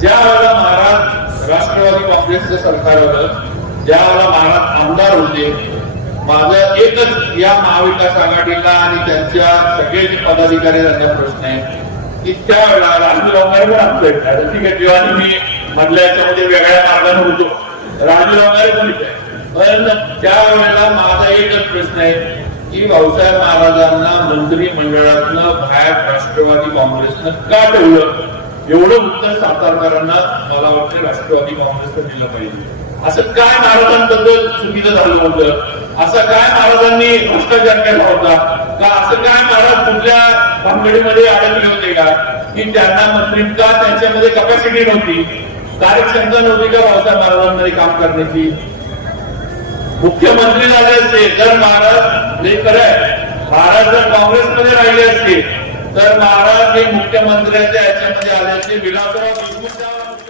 ज्या वेळेला महाराज राष्ट्रवादी काँग्रेसचं सरकार होतं ज्या वेळेला महाराज आमदार होते माझं एकच या महाविकास आघाडीला आणि त्यांच्या सगळे पदाधिकारी त्यांचा प्रश्न आहे की त्या वेळेला राजू लोंगारे पण आमचं येतात ठीक आहे जेव्हा मी म्हटल्या याच्यामध्ये वेगळ्या मार्गाने होतो राजू लोंगारे पण पण त्या वेळेला माझा एकच प्रश्न आहे की भाऊसाहेब महाराजांना मंत्रिमंडळातनं बाहेर राष्ट्रवादी काँग्रेसनं का ठेवलं? एवढं उत्तर सातारकरांना मला वाटतं राष्ट्रवादी काँग्रेसनं दिलं पाहिजे. असं काय महाराजांबद्दल चुकीचं झालं होतं? असं काय महाराजांनी भ्रष्टाचार केला होता? का असं काय महाराज कुठल्या भानगडीमध्ये अडकले होते का? की त्यांना मंत्री का त्यांच्यामध्ये कपॅसिटी नव्हती? कार्यक्षमता नव्हती का बाबासाहेब महाराजांमध्ये काम करण्याची? मुख्यमंत्री झाले असते. जर महाराज हे खरं महाराज जर काँग्रेसमध्ये राहिले असते तर महाराज हे मुख्यमंत्र्यांच्या याच्यामध्ये आल्याचे विलासराव देशमुख